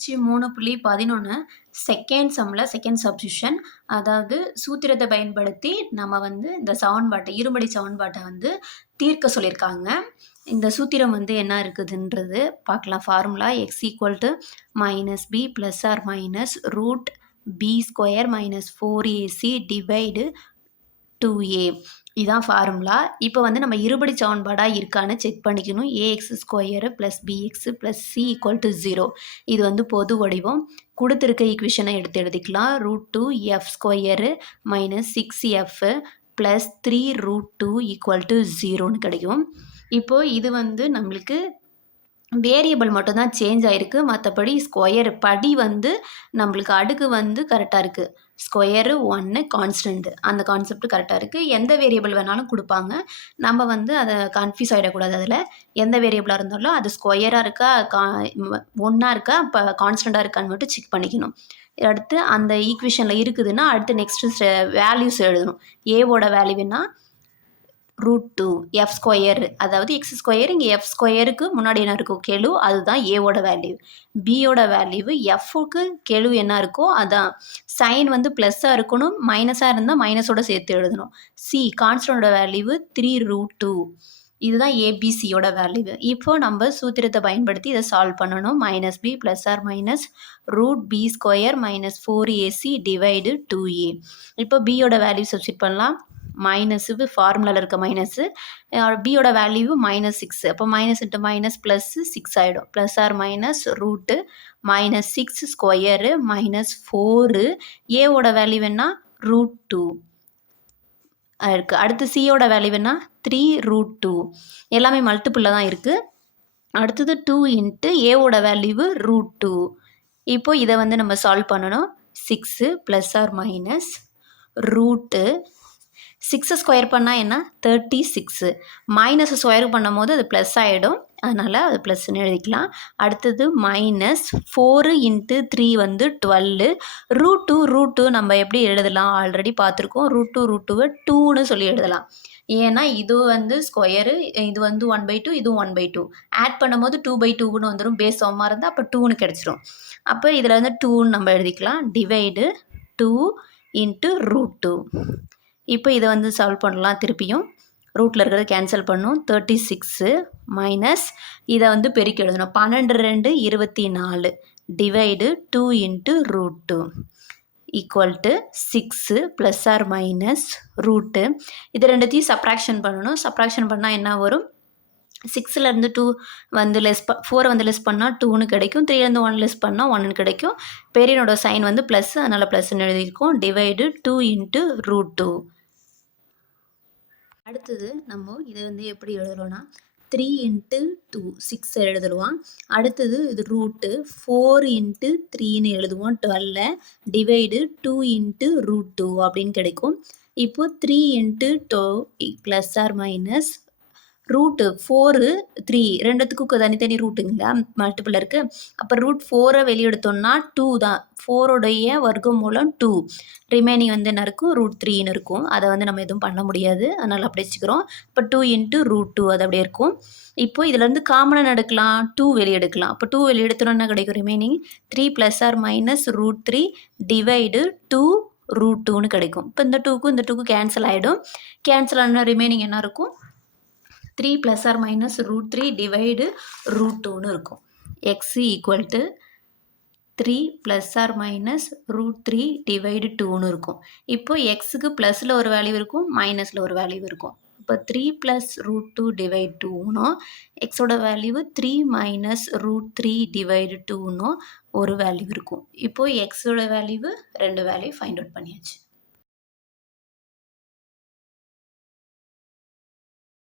C மூணு புள்ளி பதினொன்று செகண்ட் சம்மில் செகண்ட் சப்ஸ்டியூஷன் அதாவது சூத்திரத்தை பயன்படுத்தி நம்ம வந்து இந்த சவன்பாட்டை இருபடி சவன்பாட்டை வந்து தீர்க்க சொல்லியிருக்காங்க. இந்த சூத்திரம் வந்து என்ன இருக்குதுன்றது பார்க்கலாம். Formula X equal to minus B plus or minus root B square minus four AC divide two A இதான் ஃபார்முலா இப்போ வந்து நம்ம இருபடி சமன்பாடாக இருக்கான்னு செக் பண்ணிக்கணும். A X square plus B X plus C equal to zero இது வந்து பொது வடிவம். கொடுத்துருக்க ஈக்குவேஷனை எடுத்து எழுதிக்கலாம். Root two F square minus six F plus three root two equal to ஜீரோன்னு கிடைக்கும். இப்போது இது வந்து நம்மளுக்கு வேரியபிள் மட்டும்தான் சேஞ்ச் ஆகிருக்கு மற்றபடி ஸ்கொயர் படி வந்து நம்மளுக்கு அடுக்கு வந்து கரெக்டாக இருக்குது ஸ்கொயரு ஒன்று கான்ஸ்டன்ட்டு அந்த கான்செப்ட் கரெக்டாக இருக்குது எந்த வேரியபிள் வேணாலும் கொடுப்பாங்க. நம்ம வந்து அதை கன்ஃபியூஸ் ஆகிடக்கூடாது அதில். எந்த வேரியபிளாக இருந்தாலும் அது ஸ்கொயராக இருக்கா கா ஒன்றா இருக்கா இப்போ கான்ஸ்டண்ட்டாக இருக்கான்னு மட்டும் செக் பண்ணிக்கணும். அடுத்து அந்த ஈக்குவேஷனில் இருக்குதுன்னா அடுத்து நெக்ஸ்ட்டு வேல்யூஸ் எழுதணும். ஏவோட வேல்யூன்னா ரூட் டூ எஃப் ஸ்கொயர் அதாவது எக்ஸ் ஸ்கொயர் இங்கே எஃப் ஸ்கொயருக்கு முன்னாடி என்ன இருக்கும் கெழு அதுதான் ஏவோட வேல்யூ பியோட வேல்யூ எஃப்க்கு கெழு என்ன இருக்கோ அதான். சைன் வந்து ப்ளஸ்ஸாக இருக்கணும் மைனஸாக இருந்தால் மைனஸோட சேர்த்து எழுதணும். சி கான்ஸ்டனோட வேல்யூ த்ரீ ரூட் டூ இதுதான் ஏபிசியோட வேல்யூ இப்போ நம்ம சூத்திரத்தை பயன்படுத்தி இதை சால்வ் பண்ணணும். Minus B plus or minus root B square minus four AC divide two A இப்போ பியோட வேல்யூ சப்ஸ்டிட் பண்ணலாம். மைனஸு ஃபார்முலாவில் இருக்க மைனஸு பியோட வேல்யூ மைனஸ் சிக்ஸ் அப்போ minus into minus plus six ஆகிடும் plus or minus root minus six square minus four ஏவோட value என்ன ரூட் டூ இருக்குது அடுத்து சியோட வேல்யூ என்ன த்ரீ ரூட் டூ எல்லாமே மல்டிப்புளில் தான் இருக்குது அடுத்தது டூ இன்ட்டு ஏவோட வேல்யூவு ரூட் டூ இப்போது இதை வந்து நம்ம சால்வ் பண்ணணும். Six plus or minus root சிக்ஸை ஸ்கொயர் பண்ணால் என்ன? Thirty six. மைனஸ் ஸ்கொயர் பண்ணும் போது அது ப்ளஸ் ஆகிடும் அதனால் அது ப்ளஸ்ன்னு எழுதிக்கலாம். அடுத்தது மைனஸ் ஃபோரு இன்ட்டு த்ரீ வந்து twelve root two root two நம்ம எப்படி எழுதலாம்? ஆல்ரெடி பார்த்துருக்கோம். ரூட் டூ ரூட் டூவை டூன்னு சொல்லி எழுதலாம். ஏன்னா இது வந்து ஸ்கொயரு இது வந்து ஒன் பை டூ இதுவும் ஒன் பை டூ ஆட் பண்ணும்போது டூ பை டூன்னு வந்துடும் பேஸ் சமமாக இருந்தால் அப்போ டூன்னு கிடச்சிரும். அப்போ இதில் வந்து டூன்னு நம்ம எழுதிக்கலாம். Divide two into root two இப்போ இதை வந்து சால்வ் பண்ணலாம் திருப்பியும். ரூட்டில் இருக்கிறத கேன்சல் பண்ணும். தேர்ட்டி சிக்ஸு மைனஸ் இதை வந்து பெருக்கி எழுதணும். பன்னெண்டு ரெண்டு இருபத்தி நாலு divide two into root two equal to six plus or minus root இது ரெண்டுத்தையும் சப்ராக்ஷன் பண்ணணும். சப்ராக்ஷன் பண்ணால் என்ன வரும்? சிக்ஸ்லேருந்து டூ வந்து லெஸ் ப ஃபோரை வந்து லெஸ் பண்ணால் டூன்னு கிடைக்கும். த்ரீலேருந்து ஒன் லெஸ் பண்ணால் ஒன்னு கிடைக்கும். பெரியனோட சைன் வந்து ப்ளஸ் அதனால் ப்ளஸ்ன்னு எழுதியிருக்கோம். Divide two into root two அடுத்தது நம்ம இதை வந்து எப்படி எழுதுறோன்னா த்ரீ இன்ட்டு டூ சிக்ஸ் எழுதுருவான் அடுத்தது இது ரூட்டு ஃபோர் இன்ட்டு த்ரீன்னு எழுதுவோம். Twelve divide two into root two அப்படின்னு கிடைக்கும். இப்போது three into two plus or minus root four three ரெண்டுத்துக்கும் தனித்தனி ரூட்டுங்களா மல்டிபிள் இருக்குது அப்போ ரூட் ஃபோரை வெளியெடுத்தோம்னா டூ தான். ஃபோரோடைய வர்க்கம் மூலம் டூ ரிமைனிங் வந்து என்ன இருக்கும்? ரூட் த்ரீன்னு இருக்கும். அதை வந்து நம்ம எதுவும் பண்ண முடியாது. அதனால் அப்படி வச்சுக்கிறோம். இப்போ டூ இன்ட்டு ரூட் டூ அது அப்படியே இருக்கும். இப்போது இதுலேருந்து காமனாக எடுக்கலாம்? டூ வெளியெடுக்கலாம். அப்போ டூ வெளியே கிடைக்கும்? Remaining three plus or minus root three divide two root டூன்னு கிடைக்கும். இப்போ இந்த டூக்கும் இந்த டூக்கும் கேன்சல் ஆகிடும் கேன்சல் ஆனால் ரிமைனிங் என்ன இருக்கும்? Three plus or minus root three divide root டூன்னு இருக்கும். X equal to three plus or minus root three divide டூன்னு இருக்கும். இப்போ எக்ஸுக்கு ப்ளஸில் ஒரு வேல்யூ இருக்கும் மைனஸில் ஒரு வேல்யூ இருக்கும். இப்போ three plus root two divide டூனோ எக்ஸோட value three minus root three divide டூனோ ஒரு வேல்யூ இருக்கும். இப்போது எக்ஸோட வேல்யூ ரெண்டு வேல்யூ ஃபைண்ட் அவுட் பண்ணியாச்சு.